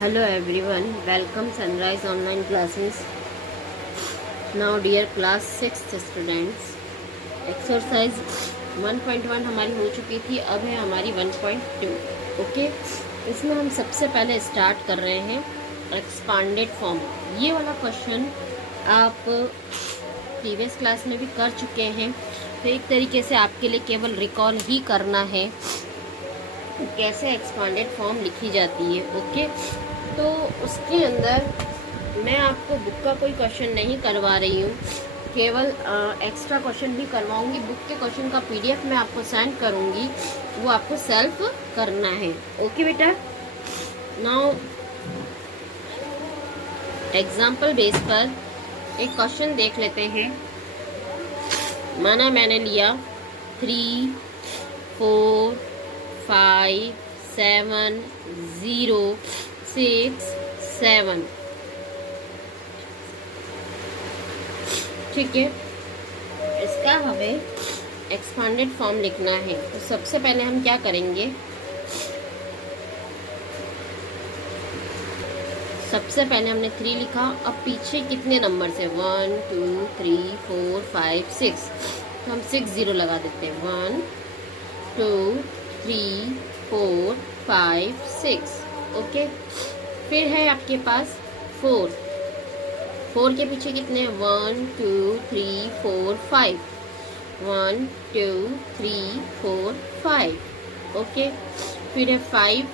Hello everyone, welcome Sunrise online classes. Now dear class 6th students, exercise 1.1 हमारी हो चुकी थी, अब है हमारी 1.2. ओके, इसमें हम सबसे पहले स्टार्ट कर रहे हैं एक्सपांडेड फॉर्म. ये वाला क्वेश्चन आप प्रीवियस क्लास में भी कर चुके हैं, तो एक तरीके से आपके लिए केवल रिकॉल ही करना है कैसे एक्सपांडेड फॉर्म लिखी जाती है. ओके, तो उसके अंदर मैं आपको बुक का कोई क्वेश्चन नहीं करवा रही हूँ, केवल एक्स्ट्रा क्वेश्चन भी करवाऊँगी. बुक के क्वेश्चन का पीडीएफ मैं आपको सेंड करूँगी, वो आपको सेल्फ करना है. ओके बेटा, नाउ एग्जाम्पल बेस पर एक क्वेश्चन देख लेते हैं. माना मैंने लिया 3, 4, 5, 7, 0, 6, 7. ठीक है, इसका हमें एक्सपांडेड फॉर्म लिखना है. तो सबसे पहले हम क्या करेंगे, सबसे पहले हमने 3 लिखा. अब पीछे कितने नंबर से 1, 2, 3, 4, 5, 6, तो हम 6 0 लगा देते हैं. 1, 2, 3, 4, 5, 6. ओके, फिर है आपके पास 4. 4 के पीछे कितने हैं 1, 2, 3, 4, 5. 1, 2, 3, 4, 5. ओके, फिर है 5.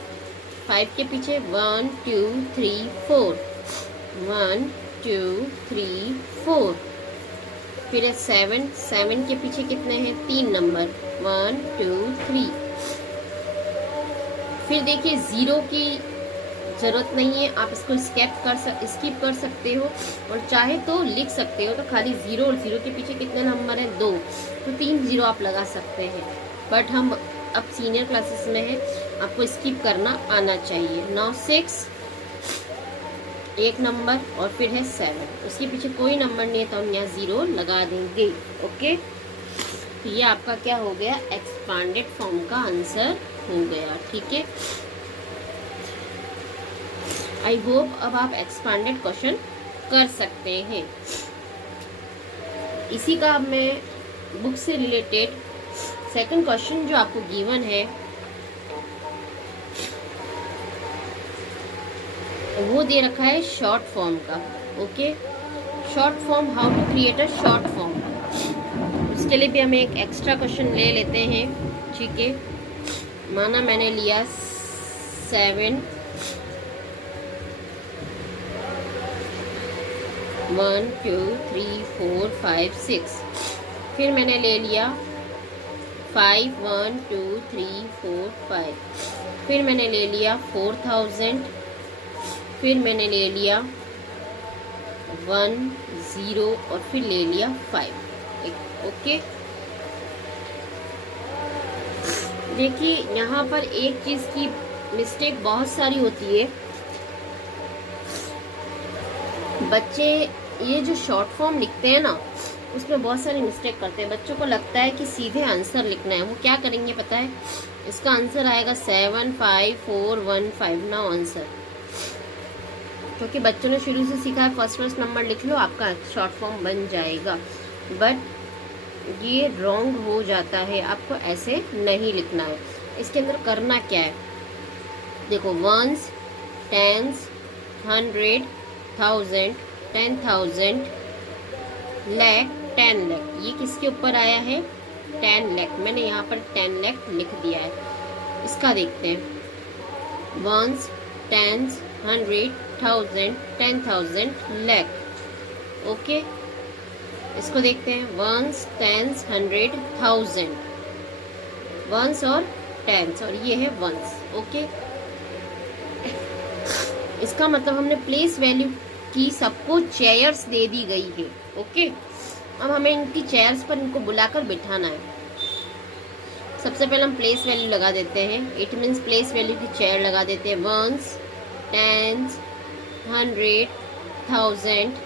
5 के पीछे 1, 2, 3, 4. 1, 2, 3, 4. फिर है 7. 7 के पीछे कितने हैं 3 नंबर 1, 2, 3. फिर देखिए 0 की ज़रूरत नहीं है, आप इसको स्किप कर सकते हो, और चाहे तो लिख सकते हो. तो खाली 0 और 0 के पीछे कितने नंबर हैं 2, तो 3 0 आप लगा सकते हैं. बट हम अब सीनियर क्लासेस में है, आपको स्किप करना आना चाहिए. नाउ 6 एक नंबर और फिर है 7, उसके पीछे कोई नंबर नहीं है, तो हम यहाँ 0 लगा देंगे. ओके, तो ये आपका क्या हो गया, एक्सपांडेड फॉर्म का आंसर हो गया. ठीक है, आई होप अब आप एक्सपांडेड क्वेश्चन कर सकते हैं. इसी का अब मैं बुक से रिलेटेड सेकंड क्वेश्चन जो आपको गिवन है वो दे रखा है शॉर्ट फॉर्म का. Okay, short form, how to create a short form. उसके लिए भी हम एक एक्स्ट्रा क्वेश्चन ले लेते हैं. ठीक है, माना मैंने लिया 7, 1, 2, 3, 4, 5, 6. फिर मैंने ले लिया 5, 1, 2, 3, 4, 5. फिर मैंने ले लिया 4000. फिर मैंने ले लिया 1, 0 और फिर ले लिया 5. ओके, देखिए यहाँ पर एक चीज़ की मिस्टेक बहुत सारी होती है. बच्चे ये जो शॉर्ट फॉर्म लिखते हैं ना, उसमें बहुत सारी मिस्टेक करते हैं. बच्चों को लगता है कि सीधे आंसर लिखना है. वो क्या करेंगे पता है, इसका आंसर आएगा 7, 5, 4, 1, 5. नाउ आंसर, क्योंकि बच्चों ने शुरू से सीखा है फर्स्ट नंबर लिख लो, आपका शॉर्ट फॉर्म बन जाएगा. बट ये रॉन्ग हो जाता है, आपको ऐसे नहीं लिखना है. इसके अंदर करना क्या है, देखो 1s, 10s, 100, 1000, 10,000, लाख, 10 लाख. ये किसके ऊपर आया है 10 लाख. मैंने यहाँ पर 10 लाख लिख दिया है. इसका देखते हैं 1s, 10s, 100, 1000, 10,000, लाख. ओके, इसको देखते हैं 1s, 10s, 100, 1000. 1s और 10s और ये है 1s. ओके, इसका मतलब हमने प्लेस वैल्यू की सबको चेयर्स दे दी गई है. ओके, अब हमें इनकी चेयर्स पर इनको बुलाकर बिठाना है. सबसे पहले हम प्लेस वैल्यू लगा देते हैं. इट मीन्स प्लेस वैल्यू की चेयर लगा देते हैं. 1s, 10s, 100, 1000,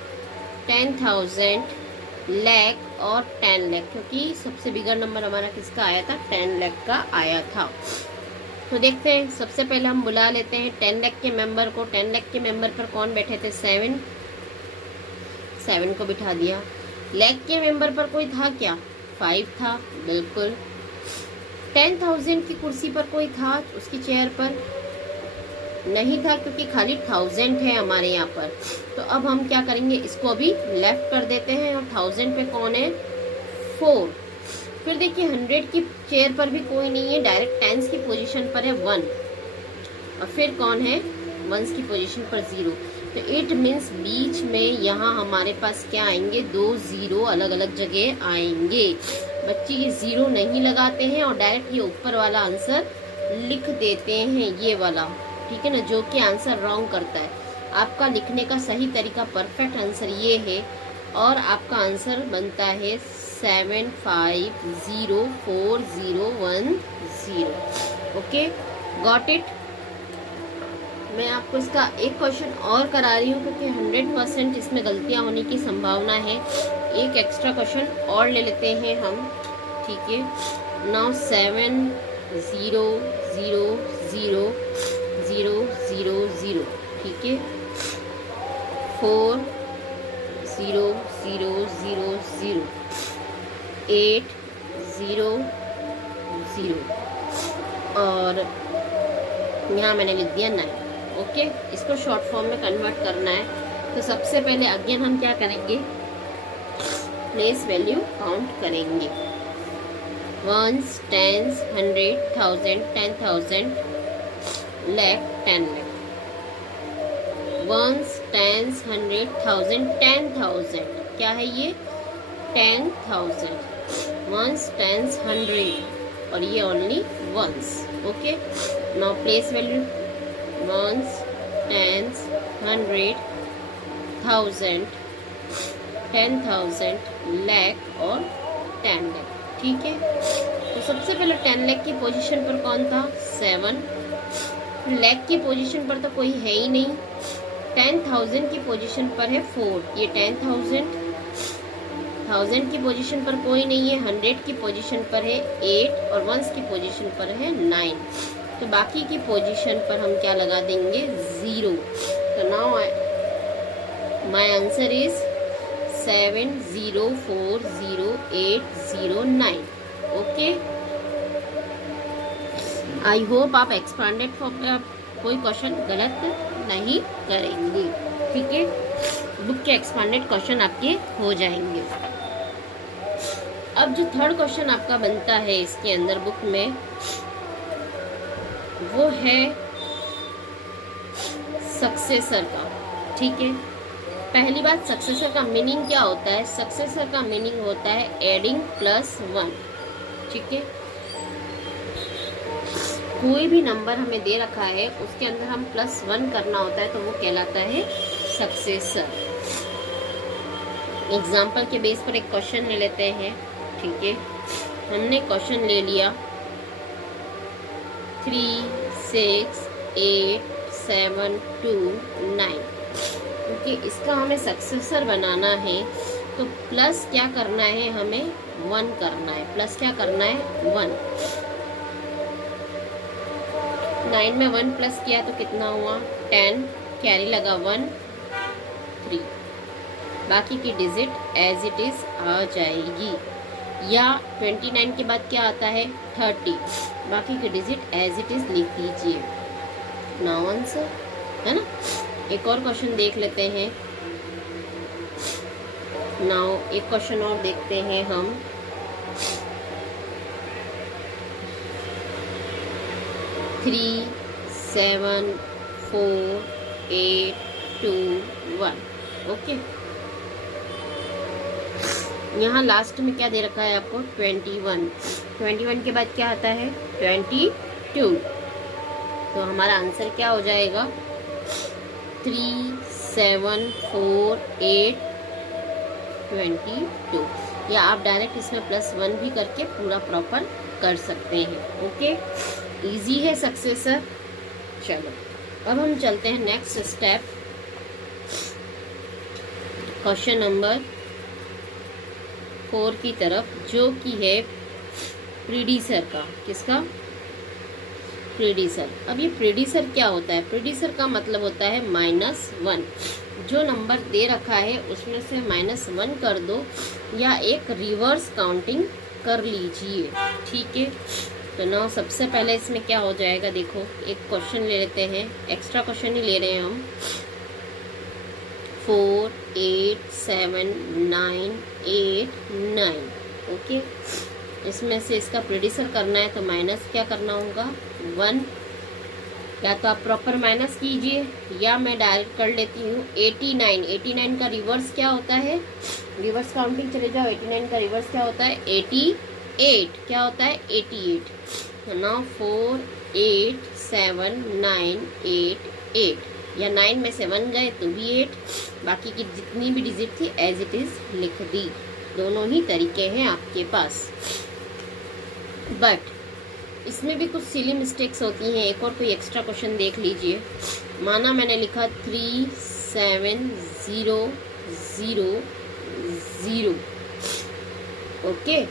10,000, लाख और 10 लाख, क्योंकि सबसे बिगर नंबर हमारा किसका आया था 10 लाख का आया था. तो देखते हैं, सबसे पहले हम बुला लेते हैं 10 लाख के मेंबर को। 10 लाख के मेंबर पर कौन बैठे थे? 7 को बिठा दिया। लाख के मेंबर पर कोई था क्या? 5 था, बिल्कुल। 10,000 की कुर्सी पर कोई था उसकी चेयर पर? नहीं था, क्योंकि खाली 1000 है हमारे यहाँ पर। तो अब हम क्या करेंगे, इसको अभी लेफ्ट कर देते हैं और 1000 पे कौन है? 4। फिर देखिए 100 की चेयर पर भी कोई नहीं है, डायरेक्ट 10s की पोजीशन पर है 1। और फिर कौन है? 1s की पोजीशन पर 0। तो इट मीन्स बीच में यहाँ हमारे पास क्या आएंगे? 2 0 अलग अलग जगह आएंगे। बच्चे ये 0 नहीं लगाते हैं और डायरेक्ट ये ऊपर वाला आंसर लिख देते हैं, ये वाला, ठीक है ना, जो कि आंसर रॉन्ग करता है। आपका लिखने का सही तरीका, परफेक्ट आंसर ये है और आपका आंसर बनता है 750401 ओके, गॉट इट। मैं आपको इसका एक क्वेश्चन और करा रही हूँ क्योंकि 100% इसमें गलतियाँ होने की संभावना है। एक एक्स्ट्रा क्वेश्चन और ले लेते हैं हम, ठीक है। नाउ 7000000, ठीक है। 400000, 800 और यहाँ मैंने लिख दिया 9। ओके, इसको शॉर्ट फॉर्म में कन्वर्ट करना है। तो सबसे पहले अगेन हम क्या करेंगे? प्लेस वैल्यू काउंट करेंगे। 1s, 10s, 100, 1000, 10,000, lakh, 10 lakh। 1s, 10s, 100, 1000, 10,000, क्या है ये? 10,000। 1s, 10s, 100 और ये only 1s। Okay, now place value 1s, 10s, 100, 1000, 10,000, lakh और 10 lakh, ठीक है। तो सबसे पहले 10 लाख की पोजीशन पर कौन था? 7। लाख की पोजीशन पर तो कोई है ही नहीं। 10,000 की पोजीशन पर है 4, ये 10,000। 1000 की पोजीशन पर कोई नहीं है। 100 की पोजीशन पर है 8 और 1s की पोजीशन पर है 9। तो बाकी की पोजीशन पर हम क्या लगा देंगे? 0। तो now my answer is 70400809। Okay, I hope आप एक्सपांडेड फॉर्म का कोई क्वेश्चन गलत नहीं करेंगे, ठीक है। बुक के एक्सपांडेड क्वेश्चन आपके हो जाएंगे। अब जो थर्ड क्वेश्चन आपका बनता है इसके अंदर बुक में, वो है सक्सेसर का, ठीक है। पहली बात, सक्सेसर का मीनिंग क्या होता है? सक्सेसर का मीनिंग होता है एडिंग +1, ठीक है। कोई भी नंबर हमें दे रखा है उसके अंदर हम +1 करना होता है तो वो कहलाता है सक्सेसर। एग्जाम्पल के बेस पर एक क्वेश्चन ले लेते हैं, ठीक है। हमने क्वेश्चन ले लिया 3 6 8 7 2 9, क्योंकि इसका हमें सक्सेसर बनाना है तो प्लस क्या करना है? हमें 1 करना है। प्लस क्या करना है? 1। 9 में 1 प्लस किया तो कितना हुआ? 10, कैरी लगा 1 3। बाकी की डिजिट एज इट इज आ जाएगी। या 29 के बाद क्या आता है? 30। बाकी की डिजिट एज इट इज लिख दीजिए। नाउ आंसर, है ना। एक और क्वेश्चन देख लेते हैं। नाउ एक क्वेश्चन और देखते हैं हम। 3 7 4 8 2 1, ओके। यहाँ लास्ट में क्या दे रखा है आपको? 21। 21 के बाद क्या आता है? 22। तो हमारा आंसर क्या हो जाएगा? 3 7 4 8 22। या आप डायरेक्ट इसमें +1 भी करके पूरा प्रॉपर कर सकते हैं, ओके। इजी है सक्सेसर। चलो अब हम चलते हैं नेक्स्ट स्टेप, क्वेश्चन नंबर 4 की तरफ, जो कि है प्रीडिसर का। किसका? प्रीडिसर। अब ये प्रीडिसर क्या होता है? प्रीडिसर का मतलब होता है -1। जो नंबर दे रखा है उसमें से -1 कर दो या एक रिवर्स काउंटिंग कर लीजिए, ठीक है। तो ना सबसे पहले इसमें क्या हो जाएगा, देखो एक क्वेश्चन ले लेते हैं, एक्स्ट्रा क्वेश्चन ही ले रहे हैं हम। 4 8 7 9 8 9, ओके। इसमें से इसका प्रीडिसर करना है तो माइनस क्या करना होगा, 1। या तो आप प्रॉपर माइनस कीजिए या मैं डायरेक्ट कर लेती हूँ 89। 89 का रिवर्स क्या होता है, रिवर्स काउंटिंग चले जाओ। 89 का रिवर्स क्या होता है, 88। क्या होता है, 88। तो नाउ 4 8 7 9 8 8, या 9 में से 1 गए तो भी 8, बाकी की जितनी भी डिजिट थी एज इट इज लिख दी। दोनों ही तरीके हैं आपके पास, बट इसमें भी कुछ सिली मिस्टेक्स होती हैं। एक और कोई एक्स्ट्रा क्वेश्चन देख लीजिए। माना मैंने लिखा 3 7 0 0 0, ओके।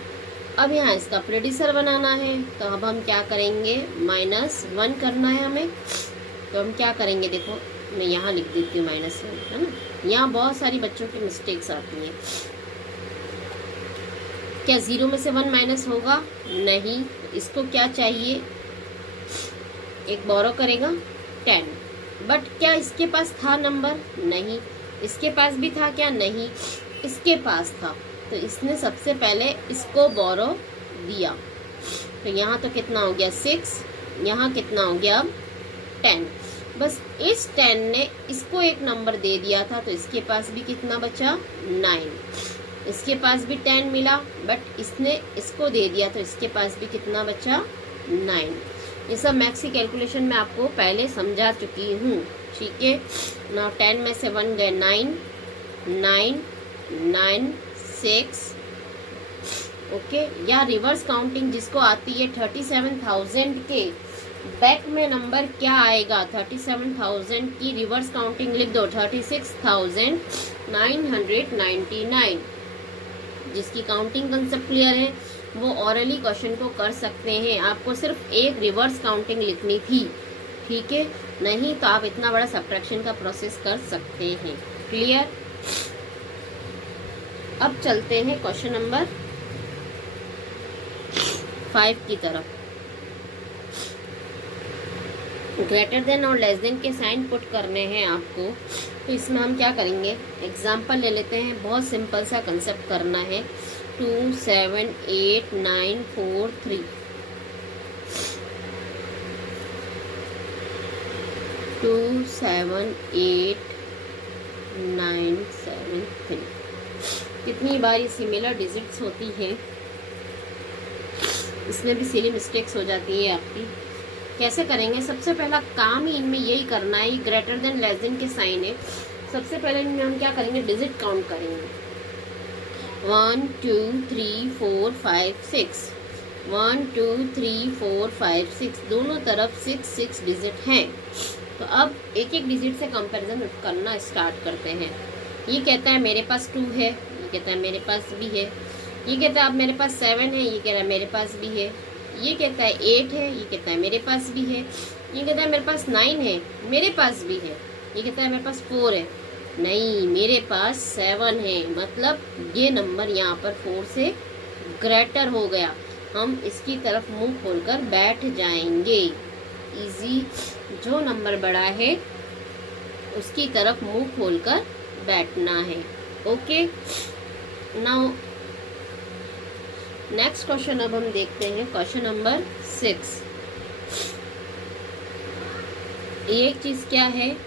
अब यहाँ इसका प्रेडिसर बनाना है तो अब हम क्या करेंगे, -1 करना है हमें। तो हम क्या करेंगे, देखो मैं यहाँ लिख देती हूँ -1, है ना। यहाँ बहुत सारी बच्चों की मिस्टेक्स आती हैं। क्या 0 में से 1 माइनस होगा, नहीं। इसको क्या चाहिए, एक बोरो करेगा 10, बट क्या इसके पास था नंबर, नहीं। इसके पास भी था क्या, नहीं। इसके पास था तो इसने सबसे पहले इसको बोरो दिया। तो यहाँ तो कितना हो गया 6, यहाँ कितना हो गया अब 10। बस इस 10 ने इसको एक नंबर दे दिया था तो इसके पास भी कितना बचा, 9। इसके पास भी 10 मिला बट इसने इसको दे दिया तो इसके पास भी कितना बचा, 9। ये सब मैथ्स की कैलकुलेशन में आपको पहले समझा चुकी हूँ, ठीक है। नाउ 10 में से 1 गए 9 9 9 6, ओके। या रिवर्स काउंटिंग जिसको आती है 37,000 के बैक में नंबर क्या आएगा, 37,000 की रिवर्स काउंटिंग लिख दो 36,999। जिसकी काउंटिंग कंसेप्ट क्लियर है वो ऑरली क्वेश्चन को कर सकते हैं। आपको सिर्फ एक रिवर्स काउंटिंग लिखनी थी, ठीक है। नहीं तो आप इतना बड़ा सब्ट्रैक्शन का प्रोसेस कर सकते हैं, क्लियर। अब चलते हैं क्वेश्चन नंबर 5 की तरफ। ग्रेटर देन और लेस देन के साइन पुट करने हैं आपको। तो इसमें हम क्या करेंगे, एग्जाम्पल ले लेते हैं। बहुत सिंपल सा कंसेप्ट करना है। 2 7 8 9 4 3, 2 7 8 9 7 3। कितनी बार सिमिलर डिजिट्स होती हैं, इसमें भी सिली मिस्टेक्स हो जाती है आपकी। कैसे करेंगे, सबसे पहला काम ही इनमें यही करना है। ये ग्रेटर देन लेस देन के साइन है। सबसे पहले इनमें हम क्या करेंगे, डिजिट काउंट करेंगे। 1 2 3 4 5 6, 1 2 3 4 5 6, दोनों तरफ 6 6 डिजिट हैं। तो अब एक एक डिजिट से कंपैरिजन करना स्टार्ट करते हैं। ये कहता है मेरे पास 2 है, ये कहता है मेरे पास भी है। ये कहता है अब मेरे पास 7 है, ये कह रहा है मेरे पास भी है। ये कहता है 8 है, ये कहता है मेरे पास भी है। ये कहता है मेरे पास 9 है, मेरे पास भी है। ये कहता है मेरे पास 4 है, नहीं मेरे पास 7 है। मतलब ये नंबर यहाँ पर 4 से ग्रेटर हो गया। हम इसकी तरफ मुंह खोलकर बैठ जाएंगे। इजी, जो नंबर बड़ा है उसकी तरफ मुंह खोलकर बैठना है, ओके। नाउ नेक्स्ट क्वेश्चन अब हम देखते हैं, क्वेश्चन नंबर 6। एक चीज क्या है,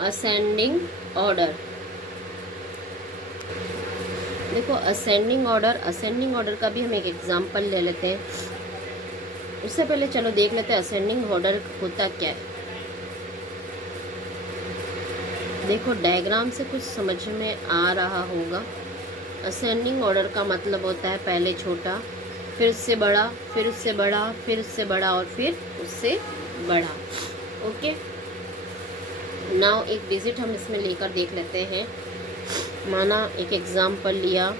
असेंडिंग ऑर्डर। देखो असेंडिंग ऑर्डर का भी हम एक एग्जांपल ले लेते हैं। उससे पहले चलो देख लेते हैं असेंडिंग ऑर्डर होता क्या है। देखो डायग्राम से कुछ समझ में आ रहा होगा। असेंडिंग ऑर्डर का मतलब होता है पहले छोटा, फिर उससे बड़ा, फिर उससे बड़ा, फिर उससे बड़ा और फिर उससे बड़ा, ओके। नाउ एक डिजिट हम इसमें लेकर देख लेते हैं। माना एक एग्जांपल लिया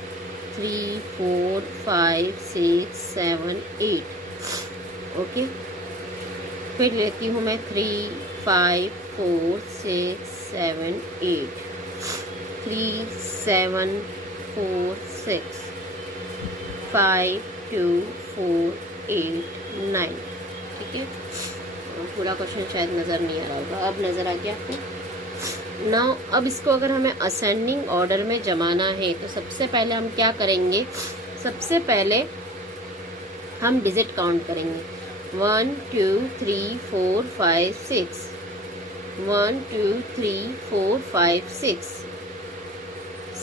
3 4 5 6 7 8, ओके। फिर लेती हूँ मैं 3, 5, 4, 6, 7, 8, 3, 7, 4, 6, 5, 2, 4, 8, 9। ठीक है, पूरा क्वेश्चन शायद नज़र नहीं आ रहा होगा, अब नज़र आ गया आपको। नाउ अब इसको अगर हमें असेंडिंग ऑर्डर में जमाना है तो सबसे पहले हम क्या करेंगे, सबसे पहले हम डिजिट काउंट करेंगे। 1, 2, 3, 4, 5, 6, 1, 2, 3, 4, 5,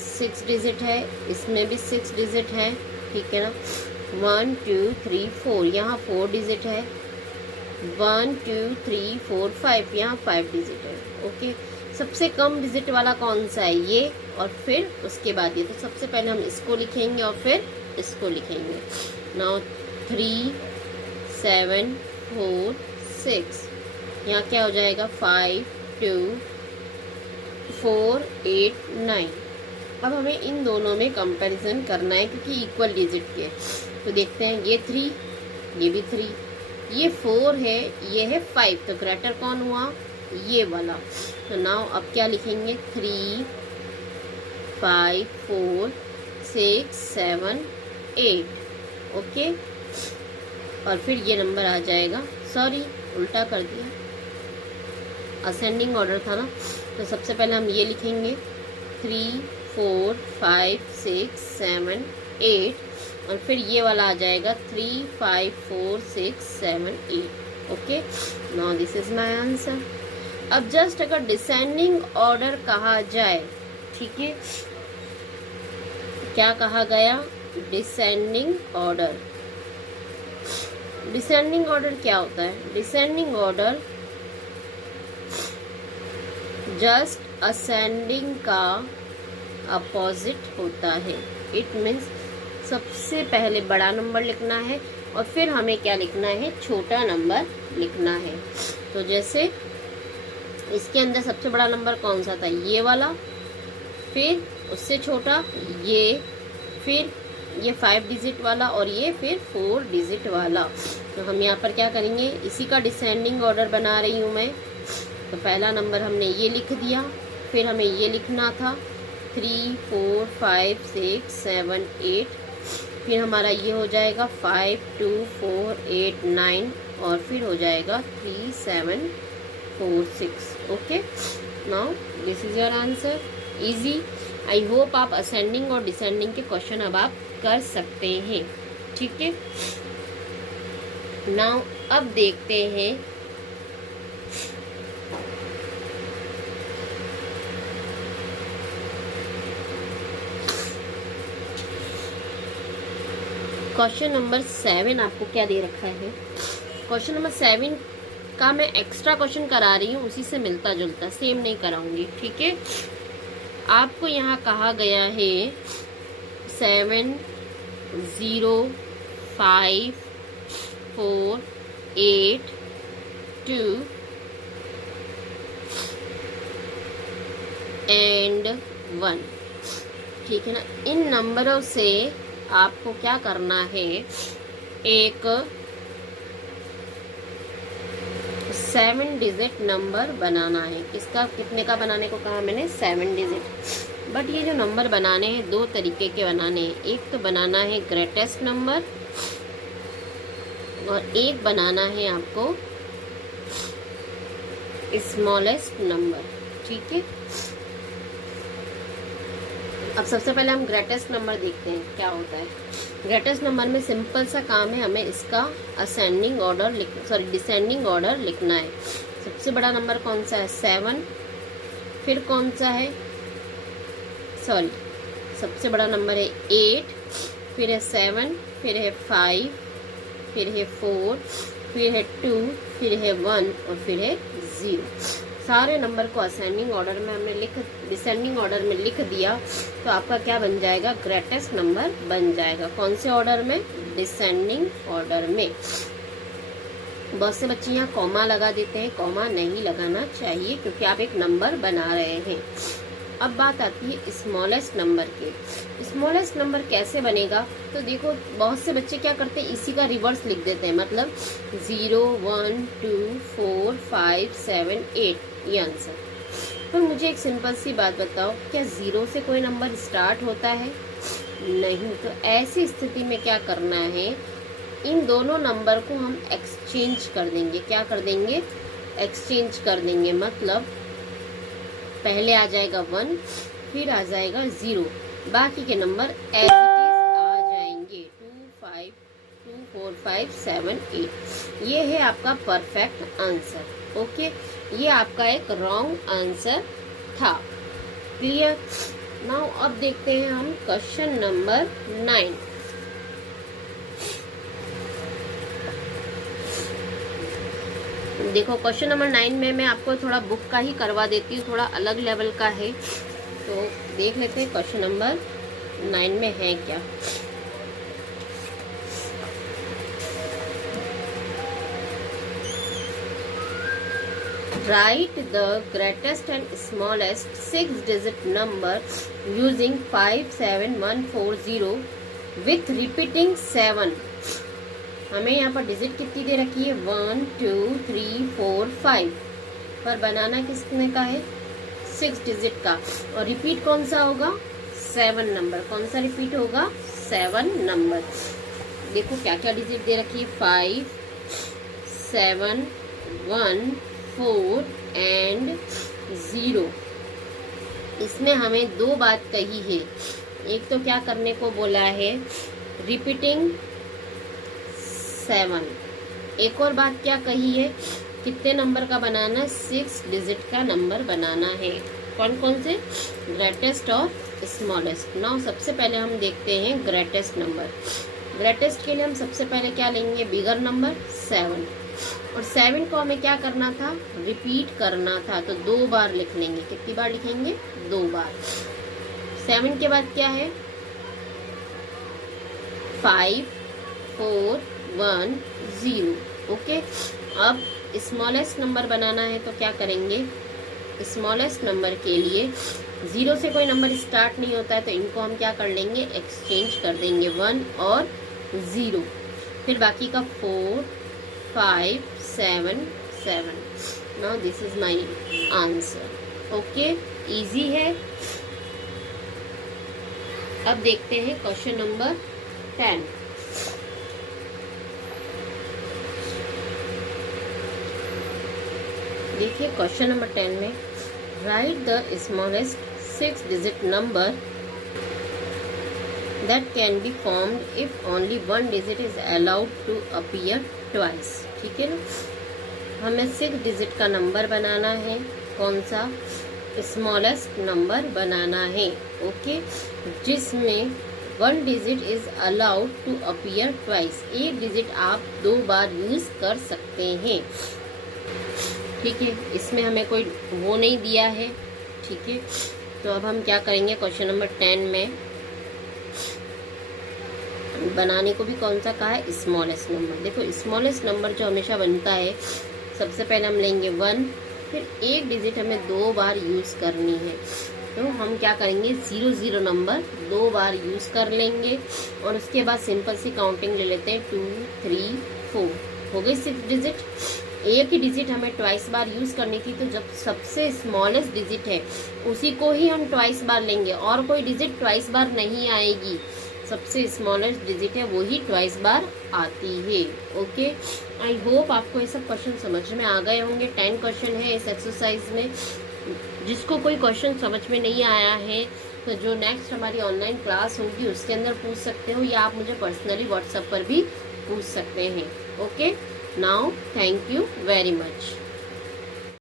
6 डिजिट है, इसमें भी 6 डिजिट है। ठीक है ना, 1, 2, 3, 4, यहाँ 4 डिजिट है। 1, 2, 3, 4, 5, यहाँ 5 डिजिट है। ओके, सबसे कम डिजिट वाला कौन सा है, ये, और फिर उसके बाद ये। तो सबसे पहले हम इसको लिखेंगे और फिर इसको लिखेंगे। नाउ 3, 7, 4, 6, यहाँ क्या हो जाएगा 5, 2, 4, 8, 9। अब हमें इन दोनों में कंपैरिजन करना है क्योंकि इक्वल डिजिट के। तो देखते हैं, ये 3, ये भी 3, ये 4 है, ये है 5, तो ग्रेटर कौन हुआ, ये वाला। तो नाउ अब क्या लिखेंगे, 3, 5, 4, 6, 7, 8। ओके, और फिर ये नंबर आ जाएगा, सॉरी उल्टा कर दिया, असेंडिंग ऑर्डर था ना। तो सबसे पहले हम ये लिखेंगे 3, 4, 5, 6, 7, 8, और फिर ये वाला आ जाएगा 3, 5, 4, 6, 7, 8। Okay, now this is my answer. अब जस्ट अगर डिसेंडिंग ऑर्डर कहा जाए, ठीक है, क्या कहा गया, डिसेंडिंग ऑर्डर। डिसेंडिंग ऑर्डर क्या होता है, डिसेंडिंग ऑर्डर जस्ट असेंडिंग का अपोजिट होता है। इट मीन्स सबसे पहले बड़ा नंबर लिखना है और फिर हमें क्या लिखना है, छोटा नंबर लिखना है। तो जैसे इसके अंदर सबसे बड़ा नंबर कौन सा था, ये वाला, फिर उससे छोटा ये, फिर ये 5 डिजिट वाला, और ये फिर 4 डिजिट वाला। तो हम यहाँ पर क्या करेंगे, इसी का डिसेंडिंग ऑर्डर बना रही हूँ मैं। तो पहला नंबर हमने ये लिख दिया, फिर हमें ये लिखना था 3, 4, 5, 6, 7, 8, फिर हमारा ये हो जाएगा 5, 2, 4, 8, 9, और फिर हो जाएगा 3, 7, 4, 6। Okay, now this is your answer, easy. I hope आप असेंडिंग और डिसेंडिंग के क्वेश्चन अब आप कर सकते हैं। ठीक है, नाउ अब देखते हैं क्वेश्चन नंबर 7। आपको क्या दे रखा है, क्वेश्चन नंबर 7 का मैं एक्स्ट्रा क्वेश्चन करा रही हूँ, उसी से मिलता जुलता, सेम नहीं कराऊंगी। ठीक है, आपको यहाँ कहा गया है 7, 0, 5, 4, 8, 2 एंड 1। ठीक है ना, इन नंबरों से आपको क्या करना है, एक 7 डिजिट नंबर बनाना है। इसका कितने का बनाने को कहा मैंने, 7 डिजिट। बट ये जो नंबर बनाने हैं, 2 तरीके के बनाने हैं। एक तो बनाना है ग्रेटेस्ट नंबर, और एक बनाना है आपको स्मॉलेस्ट नंबर। ठीक है, अब सबसे पहले हम ग्रेटेस्ट नंबर देखते हैं क्या होता है। ग्रेटेस्ट नंबर में सिंपल सा काम है, हमें इसका असेंडिंग ऑर्डर डिसेंडिंग ऑर्डर लिखना है। सबसे बड़ा नंबर कौन सा है, 7, फिर कौन सा है, सबसे बड़ा नंबर है 8, फिर है 7, फिर है 5, फिर है 4, फिर है 2, फिर है 1, और फिर है 0। सारे नंबर को असेंडिंग ऑर्डर में हमने डिसेंडिंग ऑर्डर में लिख दिया, तो आपका क्या बन जाएगा, ग्रेटेस्ट नंबर बन जाएगा। कौन से ऑर्डर में, डिसेंडिंग ऑर्डर में। बहुत से बच्चे यहाँ कॉमा लगा देते हैं, कॉमा नहीं लगाना चाहिए क्योंकि आप एक नंबर बना रहे हैं। अब बात आती है स्मॉलेस्ट नंबर के। स्मॉलेस्ट नंबर कैसे बनेगा, तो देखो बहुत से बच्चे क्या करते हैं, इसी का रिवर्स लिख देते हैं, मतलब 0 1 2 4 5 7 8 ये आंसर। पर मुझे एक सिंपल सी बात बताओ, क्या 0 से कोई नंबर स्टार्ट होता है? नहीं। तो ऐसी स्थिति में क्या करना है, इन दोनों नंबर को हम एक्सचेंज कर देंगे। क्या कर देंगे? एक्सचेंज कर देंगे। मतलब पहले आ जाएगा 1, फिर आ जाएगा 0, बाकी के नंबर एज इट इज आ जाएंगे 2 5 2 4 5 7 8। ये है आपका परफेक्ट आंसर। ओके, ये आपका एक रॉन्ग आंसर था। क्लियर? नाउ अब देखते हैं हम क्वेश्चन नंबर 9। देखो क्वेश्चन नंबर 9 में मैं आपको थोड़ा बुक का ही करवा देती हूँ, थोड़ा अलग लेवल का है। तो देख लेते हैं क्वेश्चन नंबर 9 में है क्या। Write the greatest and smallest 6-digit number using 57140 with repeating 7। हमें यहाँ पर डिजिट कितनी दे रखी है? 1 2 3 4 5। पर बनाना किसने का है? 6 डिजिट का। और रिपीट कौन सा होगा? 7 नंबर। कौन सा रिपीट होगा? 7 नंबर। देखो क्या क्या डिजिट दे रखी है, 5 7 1 4 एंड 0। इसमें हमें दो बात कही है। एक तो क्या करने को बोला है, रिपीटिंग 7। एक और बात क्या कही है, कितने नंबर का बनाना है? 6 डिजिट का नंबर बनाना है। कौन कौन से? ग्रेटेस्ट और स्मॉलेस्ट। नाउ सबसे पहले हम देखते हैं ग्रेटेस्ट नंबर। ग्रेटेस्ट के लिए हम सबसे पहले क्या लेंगे? Bigger number 7। और 7 को हमें क्या करना था? रिपीट करना था, तो 2 बार लिख लेंगे। कितनी बार लिखेंगे? 2 बार। 7 के बाद क्या है? 5 4 1 0। ओके, अब स्मॉलेस्ट नंबर बनाना है तो क्या करेंगे? स्मॉलेस्ट नंबर के लिए 0 से कोई नंबर स्टार्ट नहीं होता है, तो इनको हम क्या कर लेंगे? एक्सचेंज कर देंगे, 1 और 0। फिर बाकी का 4 5 7 7। Now this is my answer. Okay, easy है। अब देखते हैं क्वेश्चन नंबर 10। देखिए क्वेश्चन नंबर 10 में, write the smallest 6 digit number that can be formed if only 1 digit is allowed to appear twice. ठीक है ना, हमें 6 डिजिट का नंबर बनाना है। कौन सा? स्मॉलेस्ट नंबर बनाना है। ओके, जिसमें 1 digit is allowed to appear twice. एक डिजिट आप 2 बार यूज कर सकते हैं। ठीक है, इसमें हमें कोई वो नहीं दिया है। ठीक है, तो अब हम क्या करेंगे? क्वेश्चन नंबर 10 में बनाने को भी कौन सा कहा है? Smallest number. देखो स्मॉलेस्ट नंबर जो हमेशा बनता है, सबसे पहले हम लेंगे 1, फिर एक डिजिट हमें 2 बार यूज़ करनी है। तो हम क्या करेंगे? 0 0 नंबर 2 बार यूज़ कर लेंगे और उसके बाद सिंपल सी काउंटिंग ले लेते हैं, 2 3 4। हो गई 6 डिजिट। एक ही डिजिट हमें ट्वाइस बार यूज़ करनी थी, तो जब सबसे स्मॉलेस्ट डिजिट है उसी को ही हम ट्वाइस बार लेंगे, और कोई डिजिट ट्वाइस बार नहीं आएगी। सबसे स्मॉलेस्ट डिजिट है वही ट्वाइस बार आती है। ओके, आई होप आपको ये सब क्वेश्चन समझ में आ गए होंगे। 10 क्वेश्चन है इस एक्सरसाइज में। जिसको कोई क्वेश्चन समझ में नहीं आया है तो जो नेक्स्ट हमारी ऑनलाइन क्लास होगी उसके अंदर पूछ सकते हो, या आप मुझे पर्सनली व्हाट्सएप पर भी पूछ सकते हैं। Okay, now thank you very much.